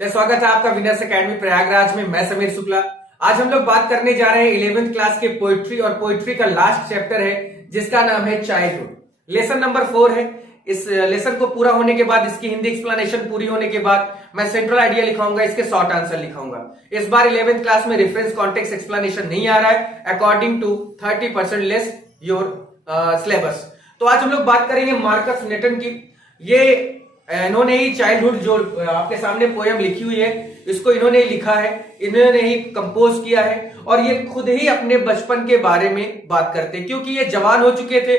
स्वागत है आपका विनर्स एकेडमी प्रयागराज में। मैं समीर शुक्ला। आज हम लोग बात करने जा रहे हैं 11th क्लास के पोइट्री और पोइट्री का लास्ट चैप्टर है जिसका नाम है चाइल्डहुड। लेसन नंबर 4 है। इस लेसन को पूरा होने के बाद, इसकी हिंदी एक्सप्लेनेशन पूरी होने के बाद मैं सेंट्रल आइडिया लिखाऊंगा, इसके शॉर्ट आंसर लिखाऊंगा। इस बार 11th क्लास में रेफरेंस कॉन्टेक्स्ट एक्सप्लेनेशन नहीं आ रहा है according to 30% less your syllabus. तो आज हम लोग बात करेंगे मार्कस नेटन की। ये इन्होंने ही चाइल्डहुड जो आपके सामने पोयम लिखी हुई है, इसको इन्होंने ही लिखा है, इन्होंने ही कंपोज किया है और ये खुद ही अपने बचपन के बारे में बात करते हैं क्योंकि ये जवान हो चुके थे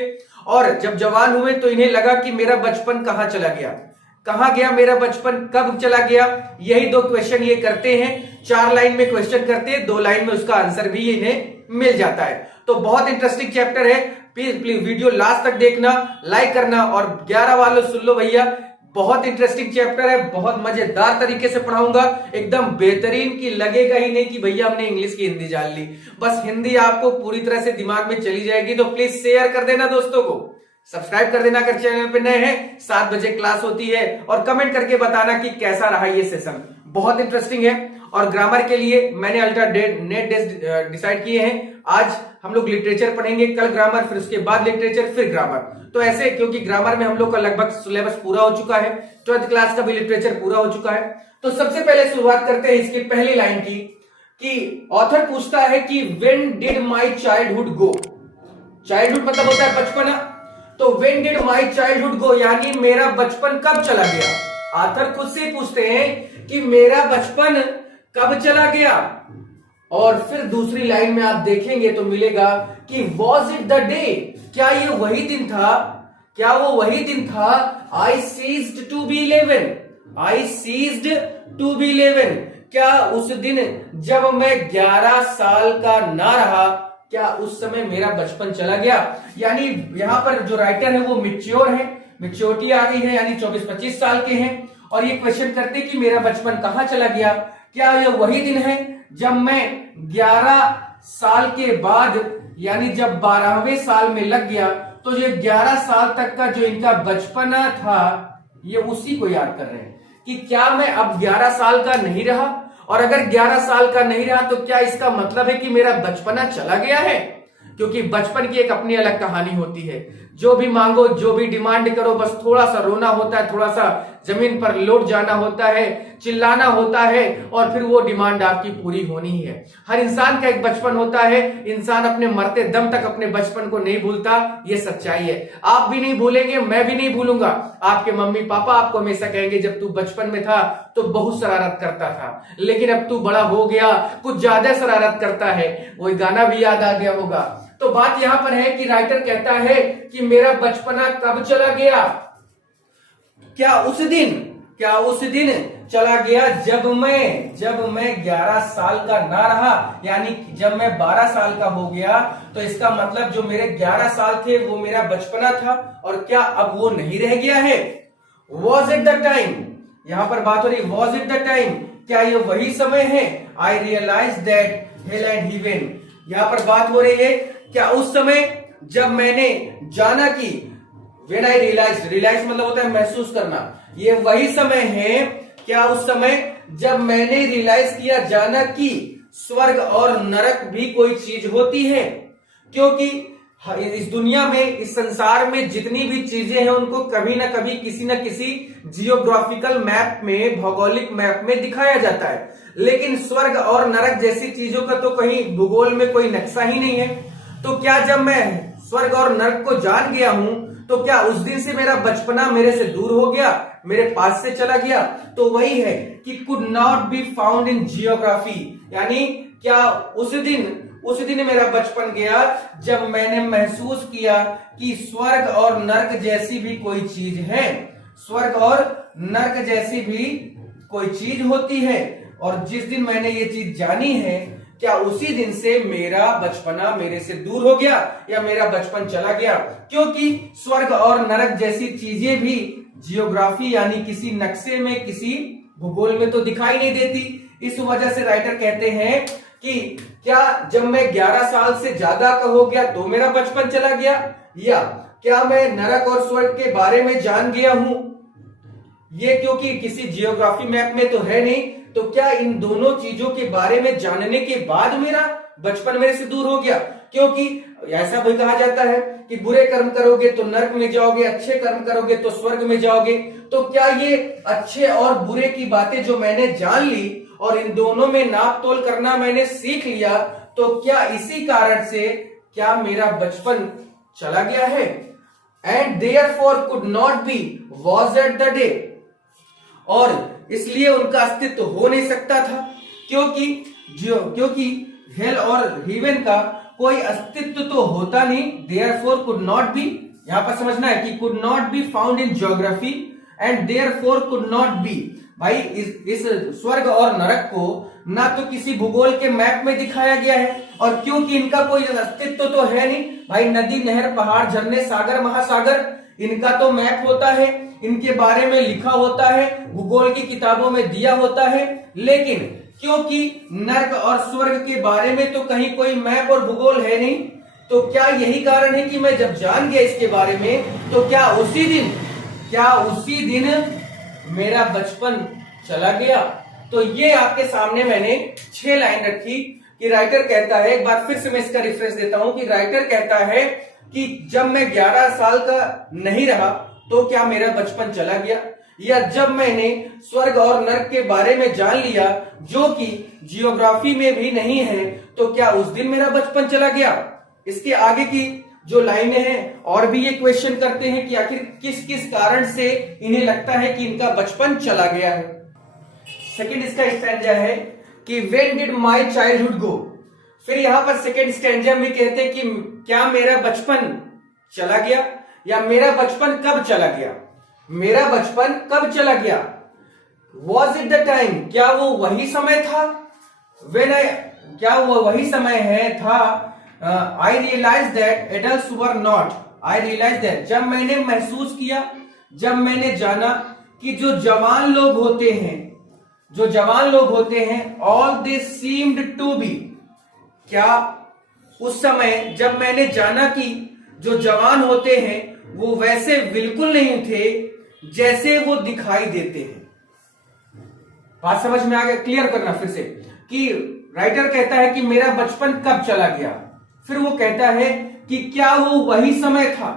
और जब जवान हुए तो इन्हें लगा कि मेरा बचपन कहाँ चला गया, कहाँ गया मेरा बचपन, कब चला गया। यही 2 क्वेश्चन ये करते हैं। 4 लाइन में क्वेश्चन करते हैं, 2 लाइन में उसका आंसर भी इन्हें मिल जाता है। तो बहुत इंटरेस्टिंग चैप्टर है। प्लीज वीडियो लास्ट तक देखना, लाइक करना और 11 वालों सुन लो भैया, बहुत इंटरेस्टिंग चैप्टर है, बहुत मजेदार तरीके से पढ़ाऊंगा, एकदम बेहतरीन की लगेगा ही नहीं कि भैया हमने इंग्लिश की हिंदी जान ली। बस हिंदी आपको पूरी तरह से दिमाग में चली जाएगी। तो प्लीज शेयर कर देना दोस्तों को, सब्सक्राइब कर देना अगर चैनल पे नए हैं। 7 बजे क्लास होती है और कमेंट करके बताना कि कैसा रहा ये सेशन, बहुत इंटरेस्टिंग है। और ग्रामर के लिए मैंने अल्टरनेट डेज डिसाइड किए हैं। आज हम लोग लिटरेचर पढ़ेंगे, कल ग्रामर, फिर उसके बाद लिटरेचर, फिर ग्रामर। तो ऐसे क्योंकि ग्रामर में हम लोग का लगभग सिलेबस पूरा हो चुका है, 12th क्लास का भी लिटरेचर पूरा हो चुका है। तो सबसे पहले शुरुआत करते हैं इसकी पहली लाइन की कि ऑथर पूछता है कि when did my childhood go. Childhood मतलब होता है बचपना। तो when did my childhood go यानी मेरा बचपन कब चला गया। ऑथर खुद से पूछते हैं कि मेरा बचपन कब चला गया। और फिर दूसरी लाइन में आप देखेंगे तो मिलेगा कि वॉज इट द डे, क्या ये वही दिन था, क्या वो वही दिन था। I ceased to be 11, I ceased to be 11, क्या उस दिन जब मैं 11 साल का ना रहा, क्या उस समय मेरा बचपन चला गया। यानी यहां पर जो राइटर है वो मैच्योर है, मैच्योरिटी आ गई है, यानी 24-25 साल के हैं और ये क्वेश्चन करते कि मेरा बचपन कहां चला गया, क्या ये वही दिन है जब मैं 11 साल के बाद यानी जब 12वें साल में लग गया। तो ये 11 साल तक का जो इनका बचपना था ये उसी को याद कर रहे हैं कि क्या मैं अब 11 साल का नहीं रहा, और अगर 11 साल का नहीं रहा तो क्या इसका मतलब है कि मेरा बचपना चला गया है। क्योंकि बचपन की एक अपनी अलग कहानी होती है। जो भी मांगो, जो भी डिमांड करो, बस थोड़ा सा रोना होता है, थोड़ा सा जमीन पर लौट जाना होता है, चिल्लाना होता है और फिर वो डिमांड आपकी पूरी होनी ही है। हर इंसान का एक बचपन होता है। इंसान अपने मरते दम तक अपने बचपन को नहीं भूलता, ये सच्चाई है। आप भी नहीं भूलेंगे, मैं भी नहीं भूलूंगा। आपके मम्मी पापा आपको हमेशा कहेंगे जब तू बचपन में था तो बहुत शरारत करता था, लेकिन अब तू बड़ा हो गया, कुछ ज्यादा शरारत करता है। वही गाना भी याद आ गया होगा। तो बात यहां पर है कि राइटर कहता है कि मेरा बचपना कब चला गया, क्या उस दिन चला गया जब मैं 11 साल का ना रहा, यानी जब मैं 12 साल का हो गया। तो इसका मतलब जो मेरे 11 साल थे वो मेरा बचपना था और क्या अब वो नहीं रह गया है। वॉज इट द टाइम, यहां पर बात हो रही वॉज इट द टाइम, क्या ये वही समय है। I realise that hell and heaven, यहां पर बात हो रही है क्या उस समय जब मैंने जाना कि व्हेन आई रियलाइज मतलब होता है महसूस करना, ये वही समय है क्या उस समय जब मैंने रियलाइज किया, जाना कि स्वर्ग और नरक भी कोई चीज होती है। क्योंकि इस दुनिया में, इस संसार में जितनी भी चीजें हैं उनको कभी ना कभी किसी न किसी जियोग्राफिकल मैप में, भौगोलिक मैप में दिखाया जाता है, लेकिन स्वर्ग और नरक जैसी चीजों का तो कहीं भूगोल में कोई नक्शा ही नहीं है। तो क्या जब मैं स्वर्ग और नरक को जान गया हूं तो क्या उस दिन से मेरा बचपना मेरे से दूर हो गया, मेरे पास से चला गया। तो वही है कि could not be found in geography, यानी क्या उस दिन मेरा बचपन गया जब मैंने महसूस किया कि स्वर्ग और नरक जैसी भी कोई चीज है, स्वर्ग और नरक जैसी भी कोई चीज होती है। और जिस दिन मैंने ये चीज जानी है, क्या उसी दिन से मेरा बचपना मेरे से दूर हो गया या मेरा बचपन चला गया। क्योंकि स्वर्ग और नरक जैसी चीजें भी जियोग्राफी यानी किसी नक्शे में, किसी भूगोल में तो दिखाई नहीं देती। इस वजह से राइटर कहते हैं कि क्या जब मैं 11 साल से ज्यादा का हो गया तो मेरा बचपन चला गया, या क्या मैं नरक और स्वर्ग के बारे में जान गया हूं ये क्योंकि किसी जियोग्राफी मैप में तो है नहीं, तो क्या इन दोनों चीजों के बारे में जानने के बाद मेरा बचपन मेरे से दूर हो गया? क्योंकि ऐसा भी कहा जाता है कि बुरे कर्म करोगे तो नरक में जाओगे, अच्छे कर्म करोगे तो स्वर्ग में जाओगे। तो क्या ये अच्छे और बुरे की बातें जो मैंने जान ली और इन दोनों में नाप तोल करना मैंने सीख लिया, तो क्या इसी कारण से क्या मेरा बचपन चला गया है? And therefore could not be was at the day, और इसलिए उनका अस्तित्व हो नहीं सकता था, क्योंकि हेल और हेवन का कोई अस्तित्व तो होता नहीं। देयरफॉर कुड नॉट बी, यहां पर समझना है कि could not be found in geography and therefore could not be. भाई इस स्वर्ग और नरक को ना तो किसी भूगोल के मैप में दिखाया गया है, और क्योंकि इनका कोई अस्तित्व तो है नहीं। भाई नदी, नहर, पहाड़, झरने, सागर, महासागर, इनका तो मैप होता है, इनके बारे में लिखा होता है, भूगोल की किताबों में दिया होता है। लेकिन क्योंकि नर्क और स्वर्ग के बारे में तो कहीं कोई मैप और भूगोल है नहीं, तो क्या यही कारण है कि मैं जब जान गया इसके बारे में, तो क्या उसी दिन मेरा बचपन चला गया? तो ये आपके सामने मैंने 6 लाइन रखी कि राइटर कहता है, एक बार फिर से मैं इसका रेफरेंस देता हूं कि राइटर कहता है कि जब मैं 11 साल का नहीं रहा तो क्या मेरा बचपन चला गया, या जब मैंने स्वर्ग और नरक के बारे में जान लिया जो कि जियोग्राफी में भी नहीं है, तो क्या उस दिन मेरा बचपन चला गया? इसके आगे की जो लाइनें हैं और भी ये क्वेश्चन करते हैं कि आखिर किस किस कारण से इन्हें लगता है कि इनका बचपन चला गया है। सेकंड इसका स्टैंजा है कि व्हेन डिड माय चाइल्डहुड गो। फिर यहां पर सेकंड स्टैंजा में कहते हैं कि क्या मेरा बचपन चला गया, या मेरा बचपन कब चला गया? मेरा बचपन कब चला गया? वॉज इट द टाइम, क्या वो वही समय था? क्या वो वही समय है था? I realise that adults were not, I realise that, जब मैंने महसूस किया, जब मैंने जाना कि जो जवान लोग होते हैं all they seemed to be, क्या उस समय जब मैंने जाना कि जो जवान होते हैं वो वैसे बिल्कुल नहीं थे जैसे वो दिखाई देते हैं। बात समझ में आ गया? क्लियर करना फिर से कि राइटर कहता है कि मेरा बचपन कब चला गया, फिर वो कहता है कि क्या वो वही समय था,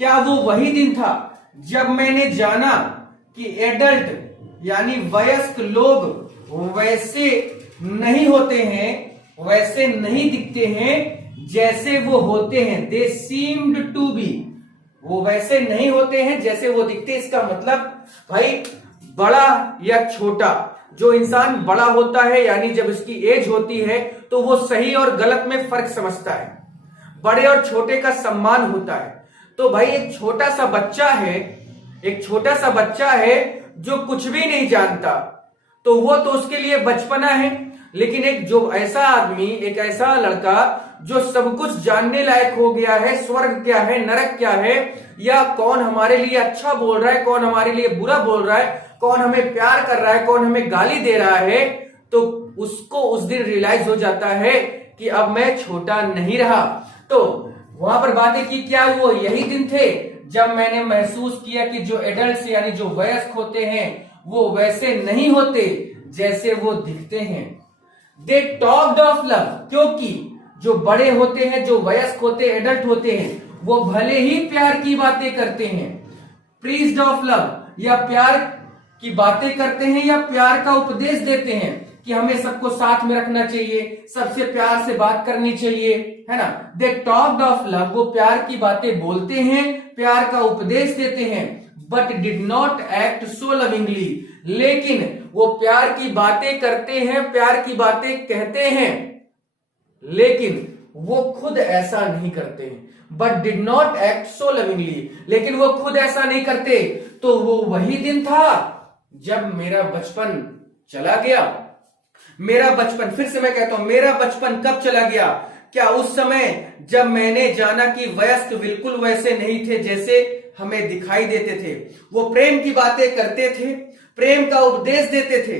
क्या वो वही दिन था जब मैंने जाना कि एडल्ट यानी वयस्क लोग वैसे नहीं होते हैं, वैसे नहीं दिखते हैं जैसे वो होते हैं। दे सीम्ड टू बी, वो वैसे नहीं होते हैं जैसे वो दिखते। इसका मतलब भाई बड़ा या छोटा, जो इंसान बड़ा होता है यानी जब उसकी एज होती है तो वो सही और गलत में फर्क समझता है, बड़े और छोटे का सम्मान होता है। तो भाई एक छोटा सा बच्चा है जो कुछ भी नहीं जानता, तो वो तो उसके लिए बचपना है। लेकिन एक जो ऐसा आदमी, एक ऐसा लड़का जो सब कुछ जानने लायक हो गया है, स्वर्ग क्या है, नरक क्या है, या कौन हमारे लिए अच्छा बोल रहा है, कौन हमारे लिए बुरा बोल रहा है, कौन हमें प्यार कर रहा है, कौन हमें गाली दे रहा है, तो उसको उस दिन रियलाइज हो जाता है कि अब मैं छोटा नहीं रहा। तो वहां पर बात है कि क्या वो यही दिन थे जब मैंने महसूस किया कि जो एडल्ट यानी जो वयस्क होते हैं वो वैसे नहीं होते जैसे वो दिखते हैं। दे टॉक्ड ऑफ लव, क्योंकि जो बड़े होते हैं, जो वयस्क होते, एडल्ट होते हैं, वो भले ही प्यार की बातें करते हैं, प्रीज्ड ऑफ लव, या प्यार की बातें करते हैं या प्यार का उपदेश देते हैं कि हमें सबको साथ में रखना चाहिए, सबसे प्यार से बात करनी चाहिए, है ना। दे टॉक्ड ऑफ लव, वो प्यार की बातें बोलते हैं, प्यार का उपदेश देते हैं, but did not act so lovingly, लेकिन वो प्यार की बातें करते हैं, प्यार की बातें कहते हैं, लेकिन वो खुद ऐसा नहीं करते हैं। But did not act so lovingly, लेकिन वो खुद ऐसा नहीं करते। तो वो वही दिन था जब मेरा बचपन चला गया। मेरा बचपन, फिर से मैं कहता हूं, मेरा बचपन कब चला गया? क्या उस समय जब मैंने जाना कि वयस्क बिल्कुल वैसे नहीं थे जैसे हमें दिखाई देते थे, वो प्रेम की बातें करते थे, प्रेम का उपदेश देते थे,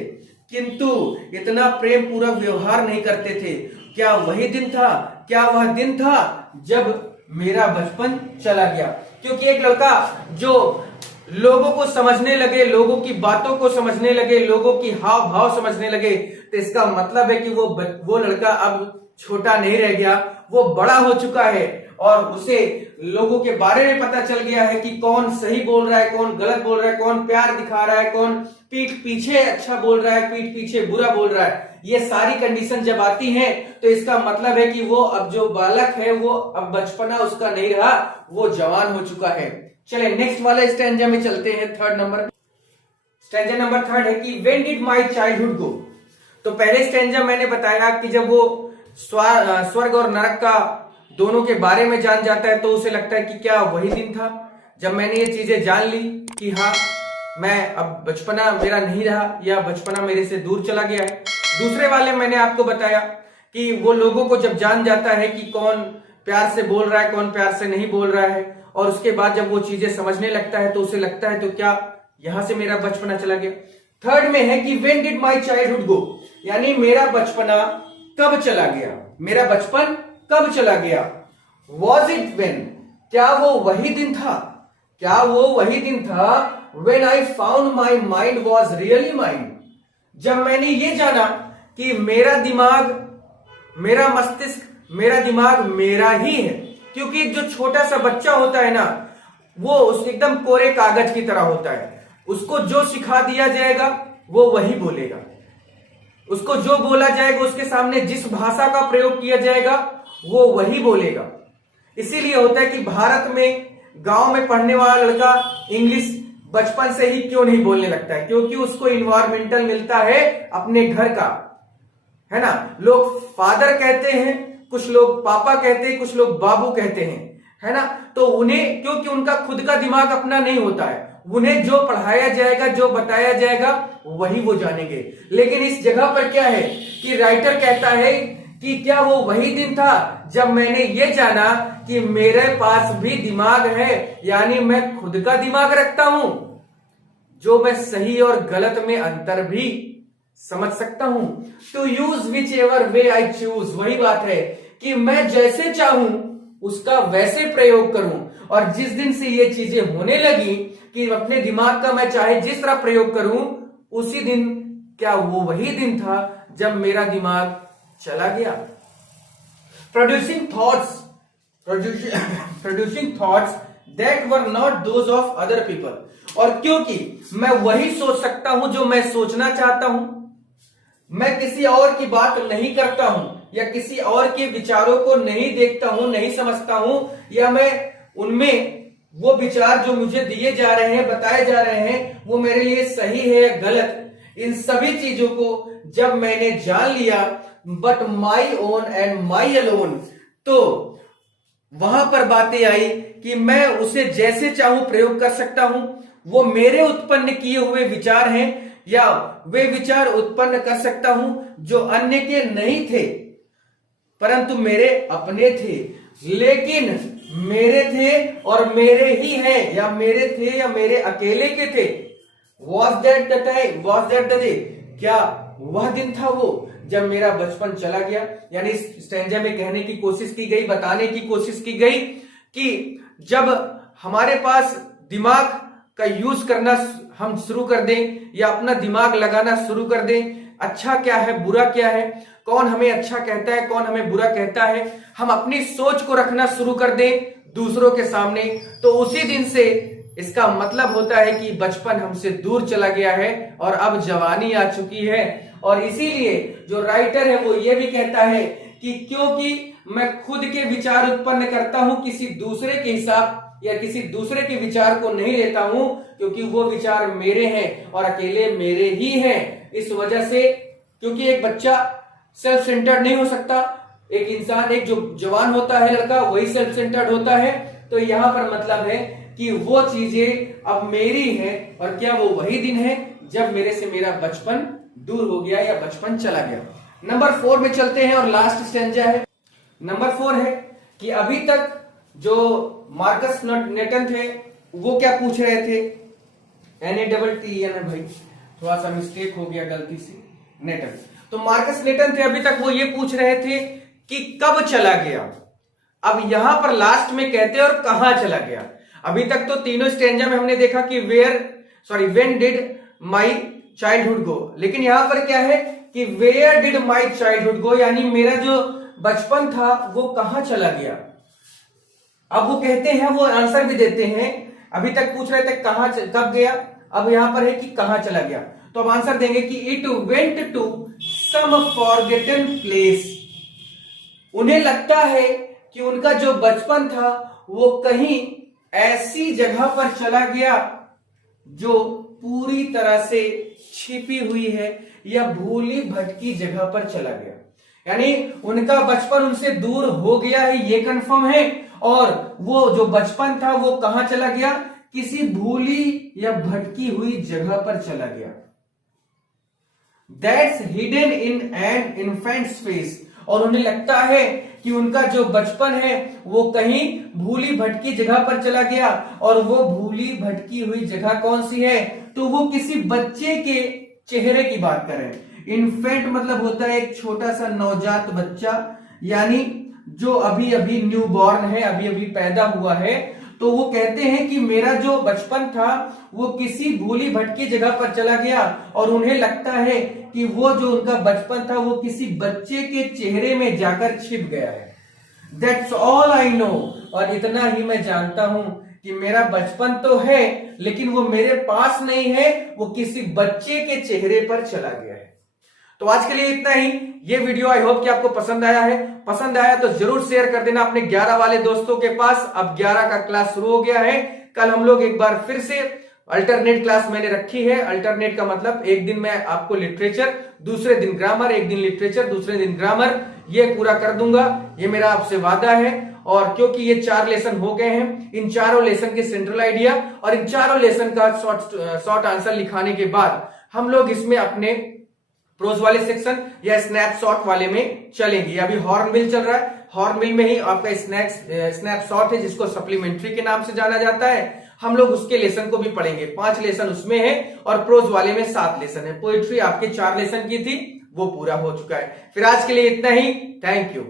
किंतु इतना प्रेम पूरा व्यवहार नहीं करते थे। क्या वही दिन था? क्या वह दिन था जब मेरा बचपन चला गया? क्योंकि एक लड़का जो लोगों को समझने लगे, लोगों की बातों को समझने लगे, लोगों की हाव भाव समझने लगे, तो इसका मतलब है कि वो लड़का अब छोटा नहीं रह गया, वो बड़ा हो चुका है और उसे लोगों के बारे में पता चल गया है कि कौन सही बोल रहा है, कौन गलत बोल रहा है, कौन प्यार दिखा रहा है, कौन पीठ पीछे अच्छा बोल रहा है, पीठ पीछे बुरा बोल रहा है। ये सारी कंडीशन जब आती हैं तो इसका मतलब है कि वो अब जो बालक है वो अब बचपना उसका नहीं रहा, वो जवान हो चुका है। चले नेक्स्ट वाले स्टैंजा में चलते हैं। Third number stanza number third है कि व्हेन डिड माय चाइल्डहुड गो। तो पहले स्टैंजा मैंने बताया कि जब वो स्वर्ग और नरक का दोनों के बारे में जान जाता है तो उसे लगता है कि क्या वही दिन था जब मैंने ये चीजें जान ली कि हाँ मैं अब बचपना मेरा नहीं रहा या बचपना मेरे से दूर चला गया है। दूसरे वाले मैंने आपको बताया कि वो लोगों को जब जान जाता है कि कौन प्यार से बोल रहा है, कौन प्यार से नहीं बोल रहा है, और उसके बाद जब वो चीजें समझने लगता है तो उसे लगता है तो क्या यहां से मेरा बचपना चला गया। थर्ड में है कि when did my childhood go, यानी मेरा बचपना कब चला गया, मेरा बचपन कब चला गया। वॉज इट व्हेन, क्या वो वही दिन था, क्या वो वही दिन था when I found my mind was really mind, जब मैंने ये जाना कि मेरा दिमाग, मेरा मस्तिष्क, मेरा दिमाग मेरा ही है। क्योंकि जो छोटा सा बच्चा होता है ना वो उस एकदम कोरे कागज की तरह होता है, उसको जो सिखा दिया जाएगा वो वही बोलेगा, उसको जो बोला जाएगा, उसके सामने जिस भाषा का प्रयोग किया जाएगा वो वही बोलेगा। इसीलिए होता है कि भारत में गांव में पढ़ने वाला लड़का इंग्लिश बचपन से ही क्यों नहीं बोलने लगता है, क्योंकि उसको इन्वायरमेंटल मिलता है अपने घर का, है ना। लोग फादर कहते हैं, कुछ लोग पापा कहते हैं, कुछ लोग बाबू कहते हैं, है ना। तो उन्हें, क्योंकि उनका खुद का दिमाग अपना नहीं होता है, उन्हें जो पढ़ाया जाएगा, जो बताया जाएगा वही वो जानेंगे। लेकिन इस जगह पर क्या है कि राइटर कहता है कि क्या वो वही दिन था जब मैंने ये जाना कि मेरे पास भी दिमाग है, यानी मैं खुद का दिमाग रखता हूं, जो मैं सही और गलत में अंतर भी समझ सकता हूं। To use whichever way I choose, वही बात है कि मैं जैसे चाहूं उसका वैसे प्रयोग करूं। और जिस दिन से ये चीजें होने लगी कि अपने दिमाग का मैं चाहे जिस तरह प्रयोग करूं, उसी दिन, क्या वो वही दिन था जब मेरा दिमाग चला गया। Producing thoughts that were not those of other people, और क्योंकि मैं वही सोच सकता हूं जो मैं सोचना चाहता हूं, मैं किसी और की बात नहीं करता हूं या किसी और के विचारों को नहीं देखता हूं, नहीं समझता हूं, या मैं उनमें वो विचार जो मुझे दिए जा रहे हैं, बताए जा रहे हैं, वो मेरे लिए सही है या गलत, इन सभी चीजों को जब मैंने जान लिया, but my own and my alone, तो वहां पर बातें आई कि मैं उसे जैसे चाहूं प्रयोग कर सकता हूं। वो मेरे उत्पन्न किए हुए विचार हैं या वे विचार उत्पन्न कर सकता हूं जो अन्य के नहीं थे परंतु मेरे अपने थे, लेकिन मेरे थे और मेरे ही हैं, या मेरे थे या मेरे अकेले के थे। Was that the time, was that the day, क्या वह दिन था वो जब मेरा बचपन चला गया। यानी इस स्टैंजा में कहने की कोशिश की गई, बताने की कोशिश की गई कि जब हमारे पास दिमाग का यूज करना हम शुरू कर दें या अपना दिमाग लगाना शुरू कर दें, अच्छा क्या है, बुरा क्या है, कौन हमें अच्छा कहता है, कौन हमें बुरा कहता है, हम अपनी सोच को रखना शुरू कर दें दूसरों के सामने, तो उसी दिन से इसका मतलब होता है कि बचपन हमसे दूर चला गया है और अब जवानी आ चुकी है। और इसीलिए जो राइटर है वो ये भी कहता है कि क्योंकि मैं खुद के विचार उत्पन्न करता हूं, किसी दूसरे के हिसाब या किसी दूसरे के विचार को नहीं लेता हूं, क्योंकि वो विचार मेरे हैं और अकेले मेरे ही हैं। इस वजह से, क्योंकि एक बच्चा सेल्फ सेंटर्ड नहीं हो सकता, एक इंसान, एक जो जवान होता है लड़का, वही सेल्फ सेंटर्ड होता है। तो यहां पर मतलब है कि वो चीजें अब मेरी हैं, और क्या वो वही दिन है जब मेरे से मेरा बचपन दूर हो गया या बचपन चला गया। नंबर 4 में चलते हैं और लास्ट स्टैंजा है। नंबर 4 है कि अभी तक जो मार्कस नेटन थे वो क्या पूछ रहे थे, NATTEN भाई, थोड़ा सा मिस्टेक हो गया गलती से, नेटन। तो मार्कस नेटन थे, अभी तक वो ये पूछ रहे थे कि कब चला गया। अब यहां पर लास्ट में कहते हैं और कहां चला गया। अभी तक तो तीनों स्टेंजा में हमने देखा कि when did my childhood go, लेकिन यहां पर क्या है कि where did my childhood go, यानी मेरा जो बचपन था वो कहां चला गया। अब वो कहते हैं, वो आंसर भी देते हैं, अभी तक पूछ रहे थे कहां कब गया, अब यहां पर है कि कहां चला गया। तो अब आंसर देंगे कि it went to some forgotten place. उन्हें लगता है कि उनका जो बचपन था वो कहीं ऐसी जगह पर चला गया जो पूरी तरह से छिपी हुई है या भूली भटकी जगह पर चला गया। यानी उनका बचपन उनसे दूर हो गया है, ये कंफर्म है, और वो जो बचपन था वो कहां चला गया, किसी भूली या भटकी हुई जगह पर चला गया। That's hidden in an infants face, और उन्हें लगता है कि उनका जो बचपन है वो कहीं भूली भटकी जगह पर चला गया, और वो भूली भटकी हुई जगह कौन सी है, तो वो किसी बच्चे के चेहरे की बात करें। इन्फेंट मतलब होता है एक छोटा सा नवजात बच्चा, यानी जो अभी अभी न्यू बॉर्न है, अभी अभी पैदा हुआ है। तो वो कहते हैं कि मेरा जो बचपन था वो किसी भूली भटकी जगह पर चला गया, और उन्हें लगता है कि वो जो उनका बचपन था वो किसी बच्चे के चेहरे में जाकर छिप गया है। That's all I know, और इतना ही मैं जानता हूं कि मेरा बचपन तो है लेकिन वो मेरे पास नहीं है, वो किसी बच्चे के चेहरे पर चला गया है। तो आज के लिए इतना ही। ये वीडियो आई होप कि आपको पसंद आया है। पसंद आया तो जरूर शेयर कर देना अपने 11 वाले दोस्तों के पास। अब 11 का क्लास शुरू हो गया है। कल हम लोग एक बार फिर से अल्टरनेट क्लास मैंने रखी है। अल्टरनेट का मतलब एक दिन मैं आपको लिटरेचर, दूसरे दिन ग्रामर, एक दिन लिटरेचर, दूसरे दिन ग्रामर, ये पूरा कर दूंगा, ये मेरा आपसे वादा है। और क्योंकि ये 4 लेसन हो गए हैं, इन चारों लेसन के सेंट्रल आइडिया और इन चारों लेसन का शॉर्ट आंसर लिखाने के बाद हम लोग इसमें अपने प्रोज वाले सेक्शन या स्नैपशॉट वाले में चलेंगे। अभी हॉर्नबिल चल रहा है, हॉर्नबिल में ही आपका स्नैपशॉट है जिसको सप्लीमेंट्री के नाम से जाना जाता है। हम लोग उसके लेसन को भी पढ़ेंगे। 5 लेसन उसमें है और प्रोज वाले में 7 लेसन है। पोएट्री आपके 4 लेसन की थी, वो पूरा हो चुका है। फिर आज के लिए इतना ही। Thank you.